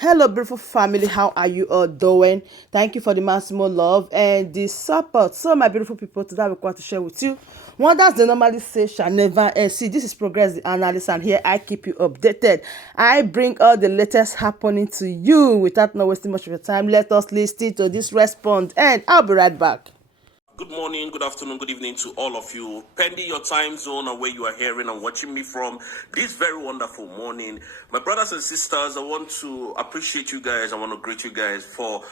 Hello, beautiful family. How are you all doing? Thank you for the maximum love and the support. So, my beautiful people, today I'm going to share with you. Wonders they normally say shall never end. See, this is Progress the Analyst, and here I keep you updated. I bring all the latest happening to you without not wasting much of your time. Let us listen to this response, and I'll be right back. Good morning, good afternoon, good evening to all of you. Pending your time zone and where you are hearing and watching me from this very wonderful morning. My brothers and sisters, I want to appreciate you guys. I want to greet you guys for,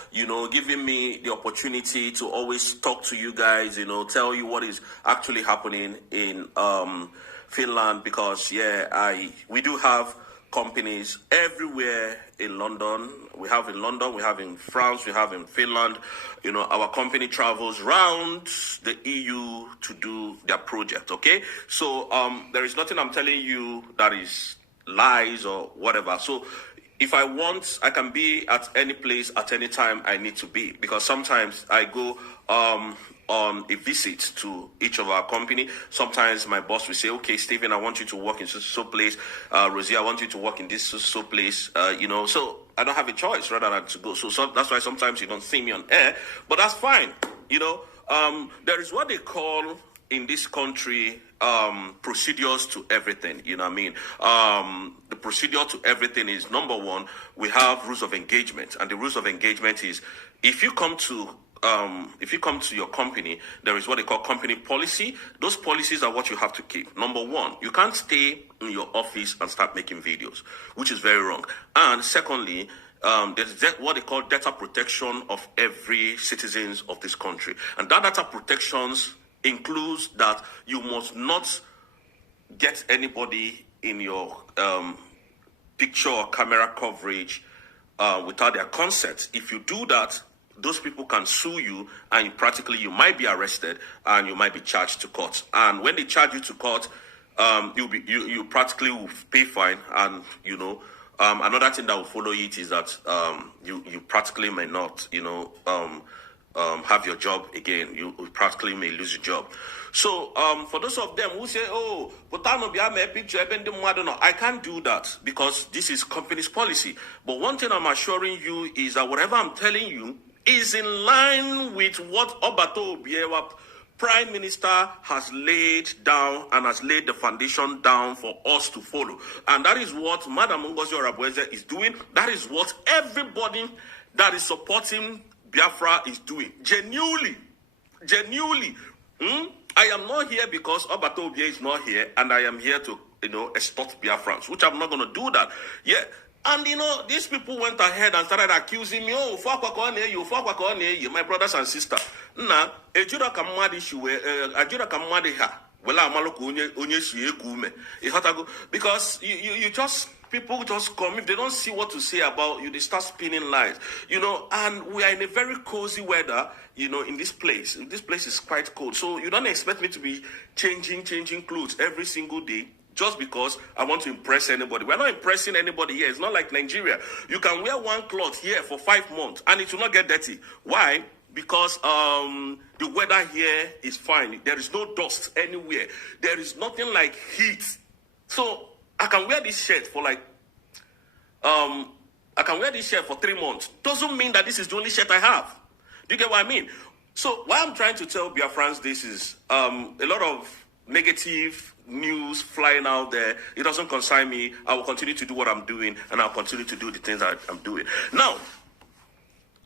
giving me the opportunity to always talk to you guys, tell you what is actually happening in Finland, because we do have companies everywhere in London. We have in London, we have in France, we have in Finland. Our company travels around the EU to do their project, okay? So there is nothing I'm telling you that is lies or whatever. So if I want, I can be at any place at any time I need to be, because sometimes I go on a visit to each of our company. Sometimes my boss will say, okay, Stephen, I want you to work in so place. Rosie, I want you to work in this so place. So I don't have a choice rather than to go. So that's why sometimes you don't see me on air, but that's fine. There is what they call in this country procedures to everything. You know what I mean? The procedure to everything is, number one, we have rules of engagement, and the rules of engagement is if you come to your company, there is what they call company policy. Those policies are what you have to keep. Number one, you can't stay in your office and start making videos, which is very wrong. And secondly, there's what they call data protection of every citizens of this country. And that data protections includes that you must not get anybody in your picture or camera coverage without their consent. If you do that, those people can sue you, and practically you might be arrested and you might be charged to court. And when they charge you to court, you practically will pay fine. And another thing that will follow it is that you practically may not have your job again. You practically may lose your job. So for those of them who say, oh, but I can't do that because this is company's policy. But one thing I'm assuring you is that whatever I'm telling you is in line with what Obato Obiewa, Prime Minister, has laid down and has laid the foundation down for us to follow. And that is what Madam Ngozi Orabweze is doing. That is what everybody that is supporting Biafra is doing. Genuinely. I am not here because Obato Obie is not here, and I am here to, extort Biafrans, which I'm not going to do that. Yeah. And these people went ahead and started accusing me, my brothers and sisters. Nah, ejura kamadi shuwe, ajura kamadi ha. Wela amaloko onye shiye kume. Because you just, people just come, if they don't see what to say about you, they start spinning lies. And we are in a very cozy weather, in this place. This place is quite cold. So you don't expect me to be changing clothes every single day, just because I want to impress anybody. We're not impressing anybody here. It's not like Nigeria. You can wear one cloth here for 5 months and it will not get dirty. Why? Because the weather here is fine. There is no dust anywhere. There is nothing like heat. So I can wear this shirt for 3 months. Doesn't mean that this is the only shirt I have. Do you get what I mean? So what I'm trying to tell Biafrans this is a lot of negative news flying out there. It doesn't concern me. I will continue to do what I'm doing, and I'll continue to do the things that I'm doing. Now,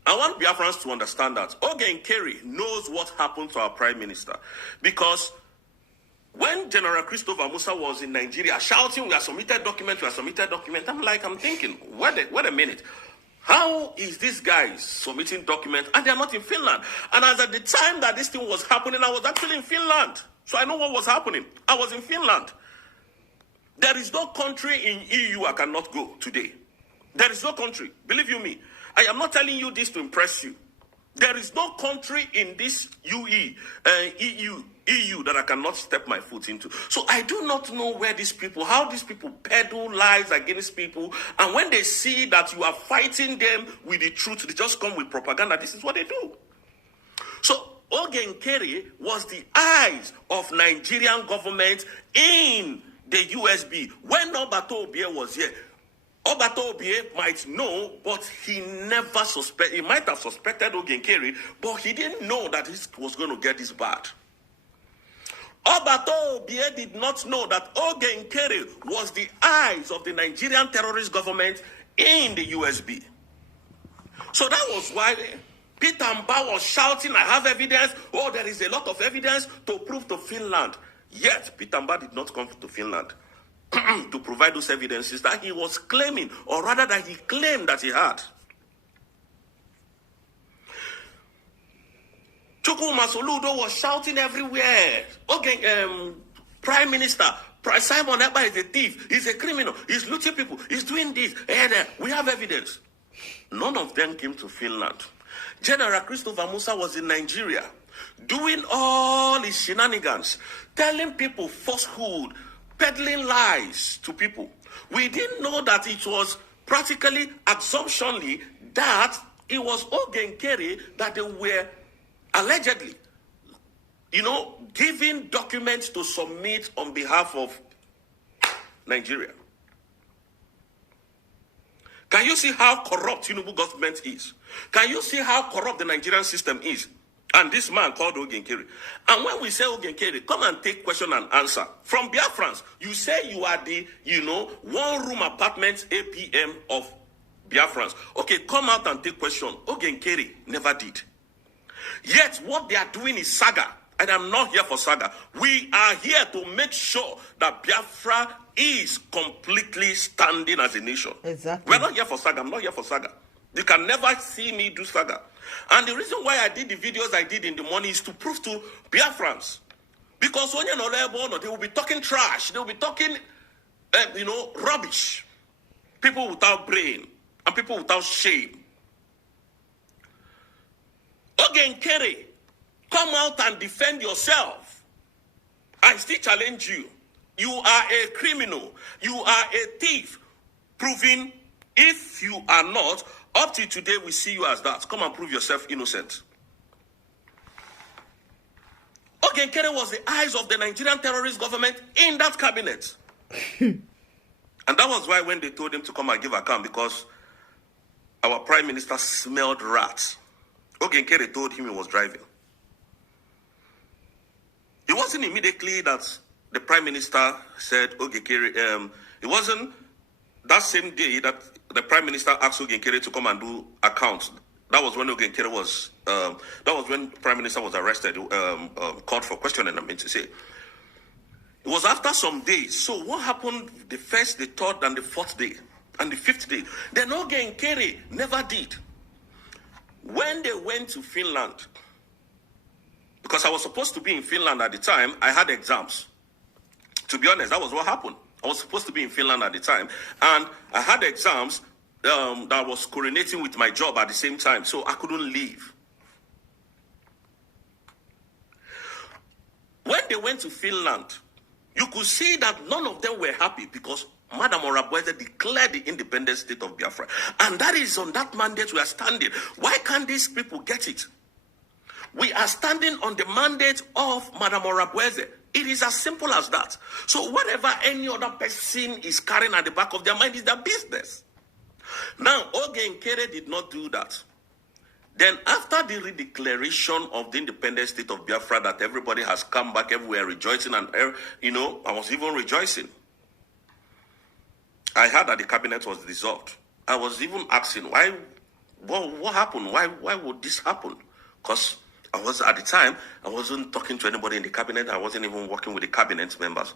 I want Biafrans to understand that Oen Kerry knows what happened to our Prime Minister, because when General Christopher Musa was in Nigeria shouting, we are submitted document, I'm thinking, wait a minute. How is this guy submitting documents and they're not in Finland? And as at the time that this thing was happening, I was actually in Finland. So I know what was happening. I was in Finland. There is no country in EU I cannot go today. There is no country. Believe you me. I am not telling you this to impress you. There is no country in this EU that I cannot step my foot into. So I do not know how these people peddle lies against people. And when they see that you are fighting them with the truth, they just come with propaganda. This is what they do. So Oen Kerry was the eyes of Nigerian government in the USB. When Obato Obie was here, Obatobie might know, but he never suspect. He might have suspected Oen Kerry, but he didn't know that it was going to get this bad. Obatobie did not know that Oen Kerry was the eyes of the Nigerian terrorist government in the USB. So that was why Peter Mba was shouting, I have evidence. Oh, there is a lot of evidence to prove to Finland. Yet, Peter Mba did not come to Finland to provide those evidences that he was claiming, or rather that he claimed that he had. Chukwuma Soludo was shouting everywhere. Okay, Prime Minister, Simon Ekpa is a thief, he's a criminal, he's looting people, he's doing this, and we have evidence. None of them came to Finland. General Christopher Musa was in Nigeria, doing all his shenanigans, telling people falsehood, peddling lies to people. We didn't know that it was practically assumptionally that it was Oen Kerry that they were allegedly, giving documents to submit on behalf of Nigeria. Can you see how corrupt Tinubu government is? Can you see how corrupt the Nigerian system is? And this man called Oen Kerry. And when we say Oen Kerry, come and take question and answer. From Biafrans, you say you are the, one-room apartment APM of Biafrans. Okay, come out and take question. Oen Kerry never did. Yet, what they are doing is saga. And I'm not here for saga. We are here to make sure that Biafra is completely standing as a nation. Exactly. We're not here for saga. I'm not here for saga. You can never see me do saga. And the reason why I did the videos I did in the morning is to prove to Biafrans. Because when you're not they will be talking trash. They will be talking, rubbish. People without brain and people without shame. Oen Kerry, come out and defend yourself. I still challenge you. You are a criminal. You are a thief. Proving if you are not, up till today we see you as that. Come and prove yourself innocent. Oen Kerry was the eyes of the Nigerian terrorist government in that cabinet. And that was why when they told him to come and give account, because our prime minister smelled rats, Oen Kerry told him he was driving. It wasn't immediately that the prime minister said, Oen Kerry, it wasn't that same day that the prime minister asked Oen Kerry to come and do accounts. That was when Oen Kerry was, that was when prime minister was arrested, called for questioning, I mean to say. It was after some days. So what happened the first, the third, and the fourth day, and the fifth day? Then Oen Kerry never did. When they went to Finland, because I was supposed to be in Finland at the time, I had exams. To be honest, that was what happened. I was supposed to be in Finland at the time, and I had exams that was coordinating with my job at the same time, so I couldn't leave. When they went to Finland, you could see that none of them were happy because Madam Orabueze declared the independent state of Biafra. And that is on that mandate we are standing. Why can't these people get it? We are standing on the mandate of Madam Orabueze. It is as simple as that. So whatever any other person is carrying at the back of their mind is their business. Now, Oen Kerry did not do that. Then after the redeclaration of the independent state of Biafra, that everybody has come back everywhere rejoicing, and I was even rejoicing. I heard that the cabinet was dissolved. I was even asking, why, what happened? Why would this happen? Because at the time, I wasn't talking to anybody in the cabinet. I wasn't even working with the cabinet members.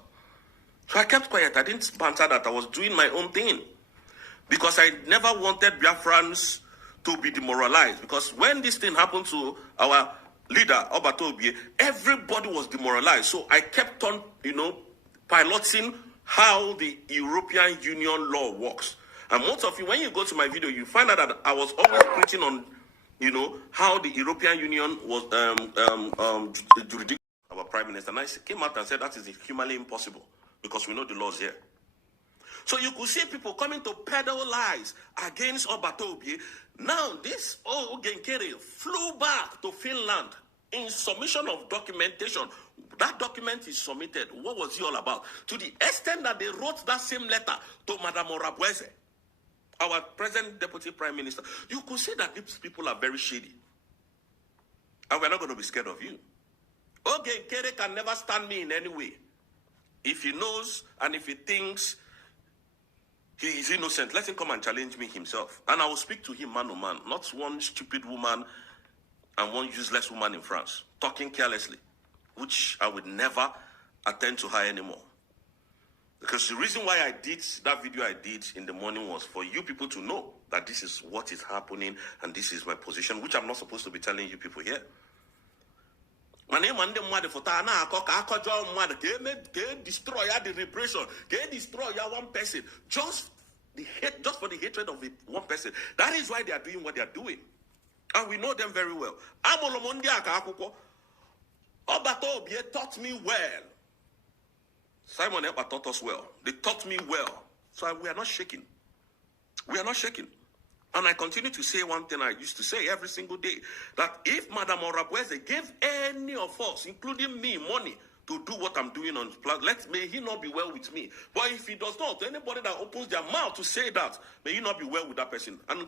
So I kept quiet. I didn't banter that. I was doing my own thing. Because I never wanted Biafrans to be demoralized. Because when this thing happened to our leader, Obatobie, everybody was demoralized. So I kept on, piloting how the European Union law works. And most of you, when you go to my video, you find out that I was always preaching on, how the European Union was jurisdiction of our prime minister. And I came out and said that is humanly impossible because we know the laws here. So you could see people coming to peddle lies against Obatobie. Now this Oen Kerry flew back to Finland in submission of documentation. That document is submitted. What was he all about? To the extent that they wrote that same letter to Madame Orabueze. our present deputy prime minister, you could see that these people are very shady. And we're not going to be scared of you. Oen Kerry can never stand me in any way. If he knows and if he thinks he is innocent, let him come and challenge me himself. And I will speak to him man to man, not one stupid woman and one useless woman in France, talking carelessly, which I would never attend to her anymore. Because the reason why I did that video I did in the morning was for you people to know that this is what is happening and this is my position, which I'm not supposed to be telling you people here. My name and the mother for Tana, can destroy the repression, can destroy one person just for the hatred of one person. That is why they are doing what they are doing. And we know them very well. Obato taught me well. Simon Ekpa taught us well. They taught me well. So we are not shaking. We are not shaking. And I continue to say one thing I used to say every single day, that if Madam Orabueze gave any of us, including me, money to do what I'm doing on plan, may he not be well with me. But if he does not, anybody that opens their mouth to say that, may he not be well with that person. And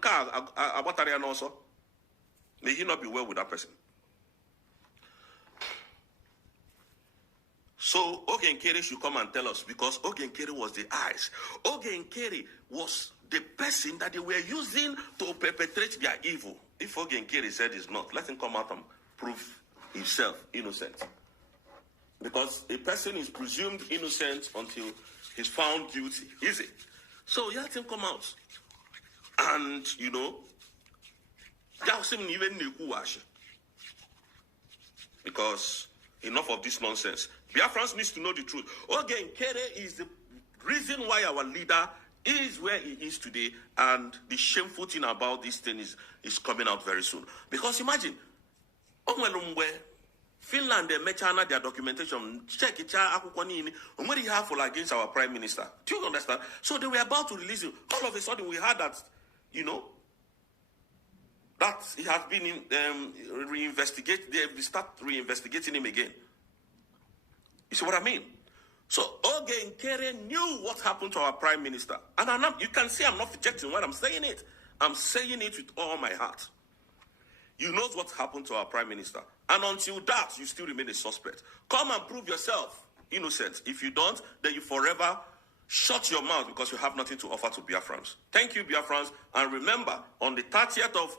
also, may he not be well with that person. So Oen Kerry should come and tell us, because Oen Kerry was the eyes. Oen Kerry was the person that they were using to perpetrate their evil. If Oen Kerry said it's not, let him come out and prove himself innocent. Because a person is presumed innocent until he's found guilty. Is it? So let him come out. And, because enough of this nonsense. Biafrans needs to know the truth. Oen Kerry is the reason why our leader is where he is today, and the shameful thing about this thing is coming out very soon. Because imagine, Finland, they met their documentation, check it out, what you have against our prime minister. Do you understand? So they were about to release him. All of a sudden, we heard that, that he has been reinvestigated. They start reinvestigating him again. You see what I mean? So Oen Kerry knew what happened to our prime minister. And you can see I'm not rejecting when I'm saying it. I'm saying it with all my heart. You know what happened to our prime minister. And until that, you still remain a suspect. Come and prove yourself innocent. If you don't, then you forever shut your mouth because you have nothing to offer to Biafrans. Thank you, Biafrans. And remember, on the 30th of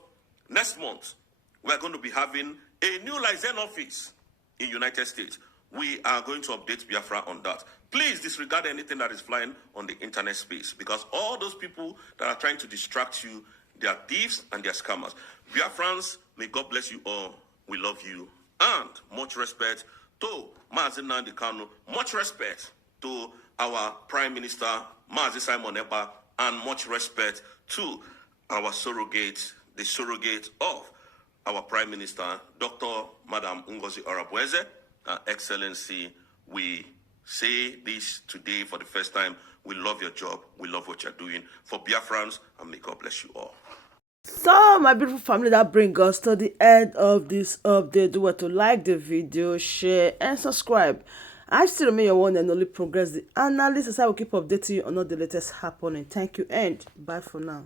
next month, we're going to be having a new liaison office in United States. We are going to update Biafra on that. Please disregard anything that is flying on the internet space, because all those people that are trying to distract you, they are thieves and they are scammers. Biafrans, may God bless you all. We love you. And much respect to Mazi Nnamdi Kanu. Much respect to our Prime Minister, Mazi Simon Ekpa. And much respect to our surrogate, the surrogate of our Prime Minister, Dr. Madam Ngozi Orabueze. Excellency, we say this today for the first time. We love your job. We love what you're doing for Biafrans, and may God bless you all. So, my beautiful family, that brings us to the end of this update. Do what to like the video, share, and subscribe. I still remain your one and only Progress the Analyst, as I will keep updating you on all the latest happening. Thank you, and bye for now.